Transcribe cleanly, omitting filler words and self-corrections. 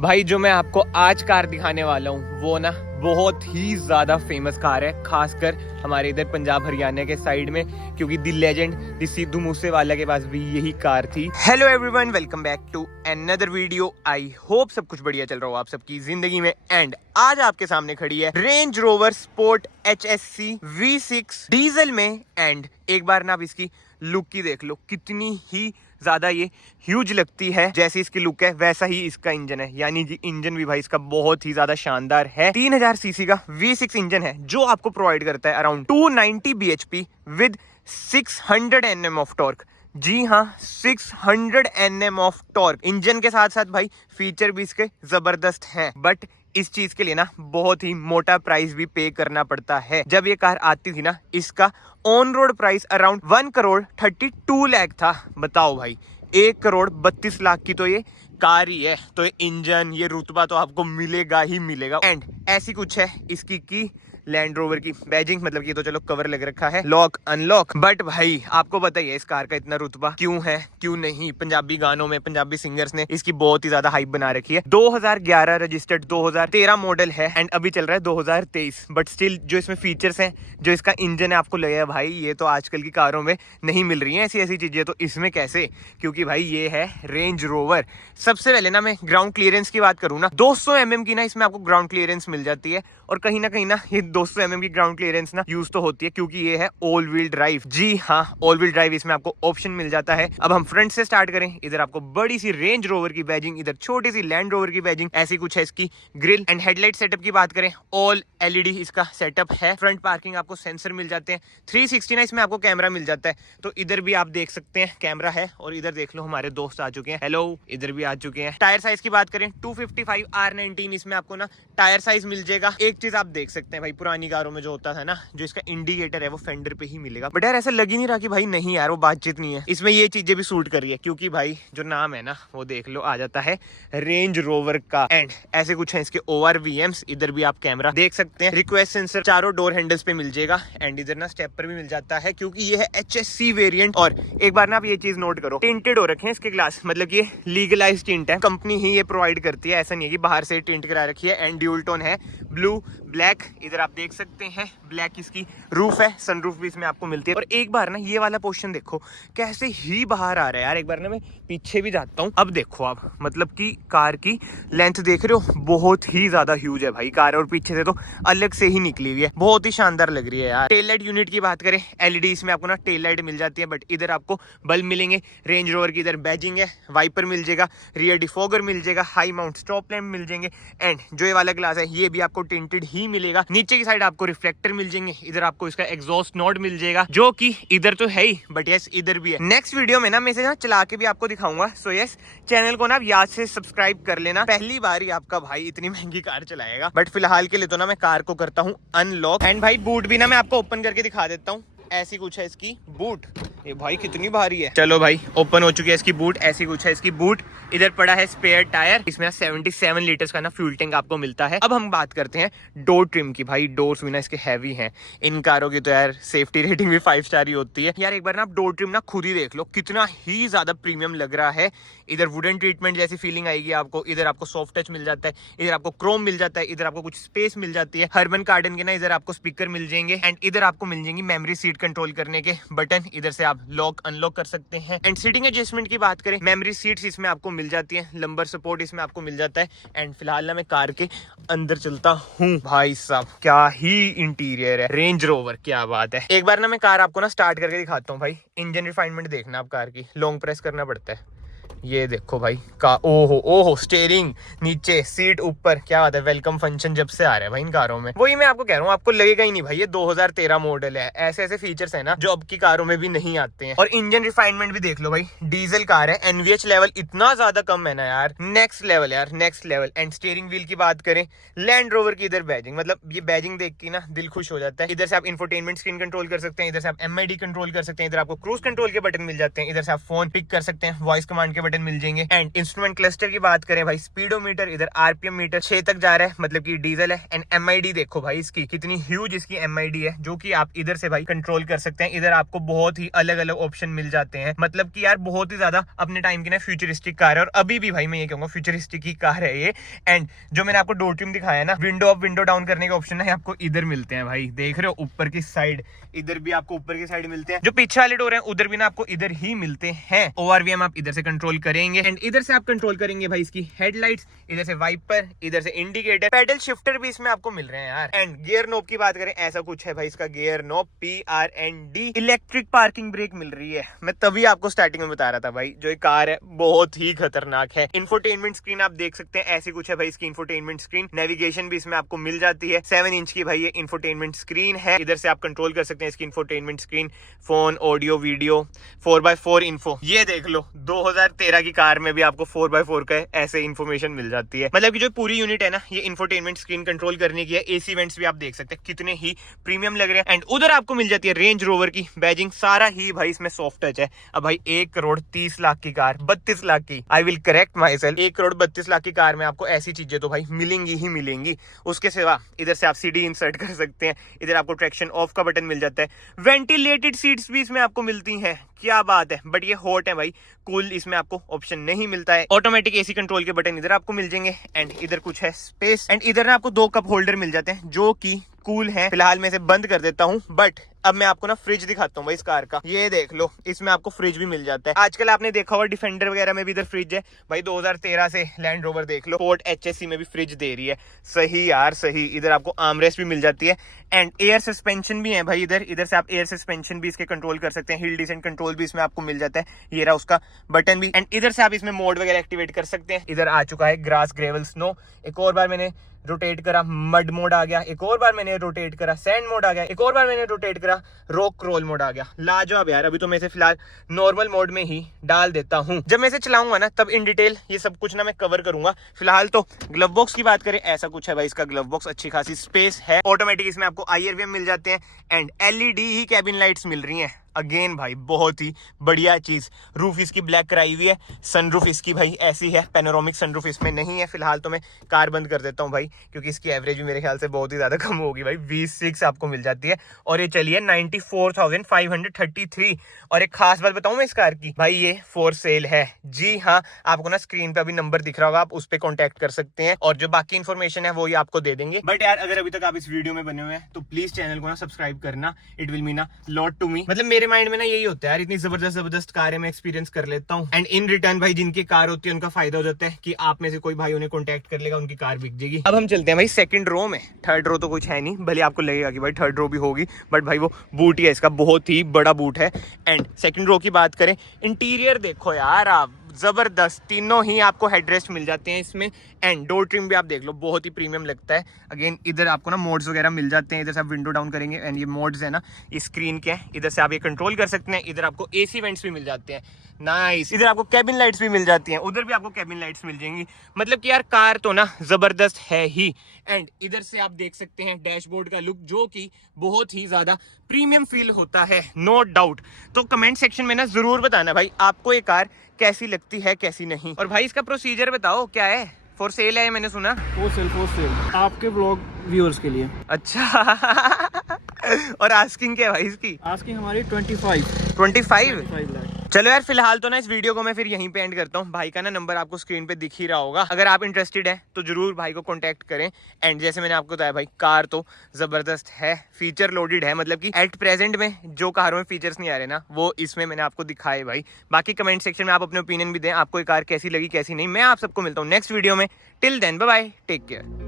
भाई जो मैं आपको आज कार दिखाने वाला हूँ वो ना बहुत ही ज्यादा फेमस कार है, खासकर हमारे इधर पंजाब हरियाणा के साइड में, क्योंकि the legend the Sidhu Moosewala के पास भी यही कार थी। Hello everyone, welcome back to another video. I hope सब कुछ बढ़िया चल रहा हो आप सबकी जिंदगी में। एंड आज आपके सामने खड़ी है range rover sport HSC V6 diesel में। एंड एक बार ना आप इसकी लुक की देख लो, कितनी ही ज्यादा ये ह्यूज लगती है। जैसी इसकी लुक है वैसा ही इसका इंजन है, यानी कि इंजन भी भाई इसका बहुत ही ज्यादा शानदार है। 3000 सीसी का V6 इंजन है जो आपको प्रोवाइड करता है around 290 bhp with 600 Nm of torque. जी हाँ, 600 Nm ऑफ टॉर्क। इंजन के साथ साथ भाई फीचर भी इसके जबरदस्त हैं, बट इस चीज के लिए ना बहुत ही मोटा प्राइस भी पे करना पड़ता है। जब ये कार आती थी ना, इसका on road price around 1,32 lakh था। बताओ भाई, 1,32 लाख की तो ये कार ही है, तो ये इंजन, ये रुतबा तो आपको मिलेगा ही मिलेगा। एंड ऐसी कुछ है इसकी की लैंड रोवर की बैजिंग, मतलब कि तो चलो कवर लग रखा है, लॉक अनलॉक। बट भाई आपको बताइए इस कार का इतना रुतबा क्यों है, क्यों नहीं। पंजाबी गानों में पंजाबी सिंगर्स ने इसकी बहुत ही ज्यादा हाइप बना रखी है। 2011 रजिस्टर्ड 2013 मॉडल है एंड अभी चल रहा है 2023। बट स्टिल जो इसमें फीचर्स हैं, जो इसका इंजन है, आपको लगेगा भाई ये तो आजकल की कारों में नहीं मिल रही है ऐसी ऐसी चीजें, तो इसमें कैसे? क्योंकि भाई ये है रेंज रोवर। सबसे पहले ना मैं ग्राउंड क्लियरेंस की बात करूँ ना, 200 mm की ना इसमें आपको ग्राउंड क्लियरेंस मिल जाती है। और कहीं ना ये 200 mm की ग्राउंड क्लियरेंस ना यूज तो होती है क्योंकि ये है ऑल व्हील ड्राइव। जी हाँ, ऑल व्हील ड्राइव इसमें आपको ऑप्शन मिल जाता है। अब हम फ्रंट से स्टार्ट करें, इधर आपको बड़ी सी रेंज रोवर की बैजिंग, इधर छोटी सी लैंड रोवर की बैजिंग, ऐसी कुछ है इसकी ग्रिल। एंड हेडलाइट सेटअप की बात करें, ऑल LED इसका सेटअप है। फ्रंट पार्किंग आपको सेंसर मिल जाते हैं। 360 ना इसमें आपको कैमरा मिल जाता है, तो इधर भी आप देख सकते हैं कैमरा है। और इधर देख लो हमारे दोस्त आ चुके हैं, हेलो, इधर भी आ चुके हैं। टायर साइज की बात करें, 255 R19 इसमें आपको ना टायर साइज मिल जाएगा। एक चीज आप देख सकते हैं भाई, पुरानी कारों में जो होता था ना, जो इसका इंडिकेटर है वो फेंडर पे ही मिलेगा। बट यार ऐसा लग ही नहीं रहा कि भाई नहीं यार वो बातचीत नहीं है। इसमें ये चीजें भी सूट कर रही है क्योंकि भाई जो नाम है ना वो देख लो आ जाता है रेंज रोवर का। एंड ऐसे कुछ है इसके ORVMs। इधर भी आप कैमरा देख सकते हैं। रिक्वेस्ट सेंसर चारों डोर हैंडल्स पे मिल जाएगा। एंड इधर ना स्टेपर भी मिल जाता है क्योंकि ये है HSC वेरिएंट। और एक बार ना आप ये चीज नोट करो, टिंटेड हो रखे हैं इसके ग्लास, मतलब ये लीगलाइज्ड टिंट है, कंपनी ही ये प्रोवाइड करती है, ऐसा नहीं है कि बाहर से टिंट करा रखी है। एंड ड्यूल टोन है, ब्लू ब्लैक, इधर आप देख सकते हैं ब्लैक इसकी रूफ है, सनरूफ भी इसमें आपको मिलती है। और एक बार ना ये वाला पोर्शन देखो कैसे ही बाहर आ रहा है यार। एक बार ना मैं पीछे भी जाता हूँ। अब देखो आप, मतलब कि कार की लेंथ देख रहे हो, बहुत ही ज्यादा ह्यूज है भाई कार, और पीछे से तो अलग से ही निकली हुई है, बहुत ही शानदार लग रही है यार। टेल लाइट यूनिट की बात करें, LED इसमें आपको ना टेल लाइट मिल जाती है, बट इधर आपको बल्ब मिलेंगे। रेंज रोवर की इधर बैजिंग है, वाइपर मिल जाएगा, रियर डिफॉगर मिल जाएगा, हाई माउंट स्टॉप लैंप मिल जाएंगे। एंड जो ये वाला ग्लास है ये भी आपको टिंटेड ही मिलेगा। नीचे की साइड आपको रिफ्लेक्टर मिल जाएंगे। इधर आपको इसका एग्जॉस्ट नोड मिल जाएगा, जो कि इधर तो है ही, बट यस इधर भी है। नेक्स्ट वीडियो में ना मैं इसे ना चला के भी आपको दिखाऊंगा। सो यस, चैनल को ना याद से सब्सक्राइब कर लेना। पहली बार ही आपका भाई इतनी महंगी कार चलाएगा। बट फिलहाल के लिए तो ना मैं कार को करता हूँ अनलॉक। एंड भाई बूट भी ना मैं आपको ओपन करके दिखा देता हूँ। ऐसी कुछ है इसकी बूट, ये भाई कितनी भारी है। चलो भाई, ओपन हो चुकी है इसकी बूट। ऐसी कुछ है इसकी बूट। इधर पड़ा है स्पेयर टायर। इसमें 77 लीटर्स का ना फ्यूल टैंक आपको मिलता है। अब हम बात करते हैं डोर ट्रिम की। भाई डोर्स भी ना इसके हैवी हैं। इन कारों की तो यार सेफ्टी रेटिंग भी 5 स्टार ही होती है यार। एक बार ना आप डोर ट्रिम ना खुद ही देख लो, कितना ही ज्यादा प्रीमियम लग रहा है। इधर वुडन ट्रीटमेंट जैसी फीलिंग आएगी आपको। इधर आपको सॉफ्ट टच मिल जाता है, इधर आपको क्रोम मिल जाता है, इधर आपको कुछ स्पेस मिल जाती है। हर्मन कार्डन के ना इधर आपको स्पीकर मिल जाएंगे। एंड इधर आपको मिल जाएंगी मेमोरी सीट कंट्रोल करने के बटन। इधर से आप लॉक अनलॉक कर सकते हैं। एंड सीटिंग एडजस्टमेंट की बात करें, मेमोरी सीट्स इसमें आपको मिल जाती है, लंबर सपोर्ट इसमें आपको मिल जाता है। एंड फिलहाल ना मैं कार के अंदर चलता हूँ। भाई साहब क्या ही इंटीरियर है, रेंज रोवर, क्या बात है। एक बार ना मैं कार आपको ना स्टार्ट करके दिखाता हूँ। भाई इंजन रिफाइनमेंट देखना आप कार की, लॉन्ग प्रेस करना पड़ता है। ये देखो भाई का, ओहो स्टीयरिंग नीचे, सीट ऊपर, क्या बात है। वेलकम फंक्शन जब से आ रहा है भाई इन कारों में। वही मैं आपको कह रहा हूँ, आपको लगेगा ही नहीं भाई ये 2013 मॉडल है। ऐसे ऐसे फीचर्स है ना जो अब की कारों में भी नहीं आते हैं। और इंजन रिफाइनमेंट भी देख लो भाई, डीजल कार है, NVH लेवल इतना ज्यादा कम है ना यार, नेक्स्ट लेवल यार, next level. And steering wheel की बात करें, लैंड रोवर की इधर बैजिंग, मतलब ये बैजिंग देख के ना दिल खुश हो जाता है। इधर से आप इंफोटेनमेंट स्क्रीन कंट्रोल कर सकते हैं, इधर से आप MID कंट्रोल कर सकते हैं, इधर आपको क्रूज कंट्रोल के बटन मिल जाते हैं, इधर से आप फोन पिक कर सकते हैं, वॉइस कमांड के बटन मिल जाएंगे। एंड इंस्ट्रूमेंट क्लस्टर की बात करें भाई, स्पीडोमीटर, इधर आरपीएम मीटर 6 तक जा रहा है, मतलब कि डीजल है। एंड एमआईडी देखो भाई इसकी कितनी ह्यूज इसकी एमआईडी है, जो कि आप इधर से भाई कंट्रोल कर सकते हैं। इधर आपको बहुत ही अलग अलग ऑप्शन मिल जाते हैं, मतलब कि यार बहुत ही ज्यादा अपने टाइम की ना फ्यूचरिस्टिक कार है। और अभी भी भाई मैं ये कहूंगा फ्यूचरिस्टिक ही कार है ये। एंड जो मैंने आपको डोर ट्रिम दिखाया ना, विंडो अप विंडो डाउन करने के ऑप्शन है आपको इधर मिलते हैं भाई, देख रहे हो ऊपर की साइड, इधर भी आपको ऊपर की साइड मिलते हैं। जो पीछे वाले डोर हैं उधर भी ना आपको इधर ही मिलते हैं। ओआरवीएम आप इधर से कंट्रोल करेंगे। एंड इधर से आप कंट्रोल करेंगे भाई इसकी हेडलाइट्स, इधर से वाइपर, इधर से इंडिकेटर, पैडल शिफ्टर भी इसमें आपको मिल रहे हैं यार। एंड गियर नॉब की बात करें, ऐसा कुछ है भाई इसका gear knob, PRND। Electric parking brake मिल रही है, मैं तभी आपको स्टार्टिंग में बता रहा था भाई, जो ये कार है बहुत ही खतरनाक है। इंफोटेनमेंट स्क्रीन आप देख सकते हैं, ऐसी कुछ है भाई इसकी इंफोटेनमेंट स्क्रीन। नेविगेशन भी इसमें आपको मिल जाती है, 7 इंच की भाई ये इंफोटेनमेंट स्क्रीन है। इधर से आप कंट्रोल कर सकते हैं इसकी infotainment screen, phone, audio, video, 4x4 info. ये देख लो 2013 की कार में भी आपको 4x4 का ऐसे इन्फॉर्मेशन मिल जाती है। मतलब कि जो पूरी यूनिट है ना, ये इंफोटेनमेंट स्क्रीन कंट्रोल करने की है। एसी वेंट्स भी आप देख सकते हैं कितने ही प्रीमियम लग रहे हैं। एंड उधर आपको मिल जाती है रेंज रोवर की बैजिंग, सारा ही भाई इसमें सॉफ्ट टच है। अब भाई 1,30,00,000 की कार, 32 लाख की, I will correct my self, 1,32,00,000 की कार में आपको ऐसी चीजें तो भाई मिलेंगी ही मिलेंगी। उसके सिवा इधर से आप सीडी इंसर्ट कर सकते हैं, इधर आपको ट्रैक्शन ऑफ का बटन मिल जाता है। वेंटिलेटेड सीट्स भी इसमें आपको मिलती हैं, क्या बात है। बट ये हॉट है भाई, कूल इसमें आपको ऑप्शन नहीं मिलता है। ऑटोमेटिक एसी कंट्रोल के बटन इधर आपको मिल जाएंगे। एंड इधर कुछ है स्पेस। एंड इधर ना आपको 2 कप होल्डर मिल जाते हैं, जो कि कूल है। फिलहाल मैं इसे बंद कर देता हूं, बट अब मैं आपको ना फ्रिज दिखाता हूँ भाई इस कार का। ये देख लो, इसमें आपको फ्रिज भी मिल जाता है। आजकल आपने देखा होगा डिफेंडर वगैरह में भी इधर फ्रिज है भाई। 2013 से लैंड रोवर देख लो, फोर्ड HSC में भी फ्रिज दे रही है। सही यार सही। इधर आपको आर्मरेस्ट भी मिल जाती है। एंड एयर सस्पेंशन भी है भाई इधर। इधर से आप एयर सस्पेंशन भी इसके कंट्रोल कर सकते हैं। हिल डिसेंट कंट्रोल भी इसमें आपको मिल जाता है, ये रहा उसका बटन भी। एंड इधर से आप इसमें मोड वगैरह एक्टिवेट कर सकते हैं। इधर आ चुका है ग्रास, ग्रेवल, स्नो। एक और बार मैंने रोटेट करा, मड मोड आ गया। एक और बार मैंने रोटेट करा, सैंड मोड आ गया। एक और बार मैंने रोटेट करा, रॉक रोल मोड आ गया। लाजवाब यार। अभी तो मैं इसे फिलहाल नॉर्मल मोड में ही डाल देता हूं। जब मैं इसे चलाऊंगा ना, तब इन डिटेल ये सब कुछ ना मैं कवर करूंगा। फिलहाल तो ग्लव बॉक्स की बात करें, ऐसा कुछ है भाई इसका ग्लव बॉक्स, अच्छी खासी स्पेस है। ऑटोमेटिक इसमें आपको IRVM मिल जाते हैं। एंड LED ही कैबिन लाइट्स मिल रही हैं। अगेन भाई बहुत ही बढ़िया चीज। रूफ इसकी ब्लैक कराई हुई है। सनरूफ इसकी भाई ऐसी है, पैनोरामिक सनरूफ इसमें नहीं है। फिलहाल तो मैं कार बंद कर देता हूं भाई, क्योंकि इसकी एवरेज भी मेरे ख्याल से बहुत ही ज्यादा कम होगी भाई। V6 आपको मिल जाती है और ये चली है 94,533। और एक खास बात बताऊं मैं इस कार की, भाई ये फॉर सेल है। जी हाँ, आपको ना स्क्रीन पे अभी नंबर दिख रहा होगा, आप उस पर कॉन्टेक्ट कर सकते हैं और जो बाकी इन्फॉर्मेशन है वो ये आपको दे देंगे। बट यार अगर अभी तक आप इस वीडियो में बने हुए हैं तो प्लीज चैनल को ना सब्सक्राइब करना, it will mean a lot to me. मतलब मेरे माइंड में ना यही होता है यार, इतनी जबरदस्त कारें मैं एक्सपीरियंस कर लेता हूँ। एंड इन रिटर्न भाई जिनकी कार होती है उनका फायदा हो जाता है कि आप में से कोई भाई उन्हें कॉन्टेक्ट कर लेगा, उनकी कार बिक जाएगी। अब हम चलते हैं भाई सेकंड रो में। थर्ड रो तो कुछ है नहीं, भले आपको लगेगा कि भाई थर्ड रो भी होगी, बट भाई वो बूट ही है इसका, बहुत ही बड़ा बूट है। एंड सेकंड रो की बात करें, इंटीरियर देखो यार आप, जबरदस्त। तीनों ही आपको हेडरेस्ट मिल जाते हैं इसमें। एंड डोर ट्रिम भी आप देख लो, बहुत ही प्रीमियम लगता है। अगेन इधर आपको ना मोड्स वगैरह मिल जाते हैं। इधर से आप विंडो डाउन करेंगे एंड ये मोड्स है ना, इस स्क्रीन के हैं, इधर से आप ये कंट्रोल कर सकते हैं। इधर आपको AC वेंट्स भी मिल जाते हैं, नाइस। इधर आपको कैबिन लाइट्स भी मिल जाती हैं, उधर भी आपको कैबिन लाइट्स मिल जाएंगी। मतलब कि यार कार तो ना जबरदस्त है ही। एंड इधर से आप देख सकते हैं डैशबोर्ड का लुक, जो कि बहुत ही ज्यादा प्रीमियम फील होता है, नो डाउट। तो कमेंट सेक्शन में ना जरूर बताना भाई आपको ये कार कैसी लगती है, कैसी नहीं। और भाई इसका प्रोसीजर बताओ क्या है? फॉर सेल है मैंने सुना। फॉर सेल आपके व्लॉग व्यूअर्स के लिए। अच्छा और आस्किंग क्या है भाई इसकी? आस्किंग हमारी 25 लाख। चलो यार फिलहाल तो ना इस वीडियो को मैं फिर यहीं पे एंड करता हूँ। भाई का ना नंबर आपको स्क्रीन पे दिख ही रहा होगा, अगर आप इंटरेस्टेड हैं तो जरूर भाई को कांटेक्ट करें। एंड जैसे मैंने आपको बताया भाई, कार तो जबरदस्त है, फीचर लोडेड है। मतलब कि एट प्रेजेंट में जो कारों में फीचर्स नहीं आ रहे ना, वो इसमें मैंने आपको दिखाए भाई। बाकी कमेंट सेक्शन में आप अपने ओपिनियन भी दें, आपको ये कार कैसी लगी कैसी नहीं। मैं आप सबको मिलता हूँ नेक्स्ट वीडियो में। Till then bye bye, take care.